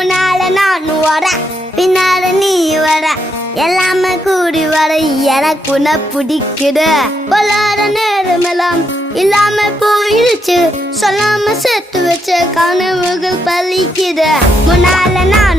முன்னால நான் வர பின்னால நீ வர எல்லாமே கூடி வர எனக்கு உன்னை பிடிக்குது பொல்லாத நேரமெல்லாம் இல்லாம போயிடுச்சு சொல்லாம சேர்த்து வச்ச கனவுகள் பலிக்குது முன்னால நான்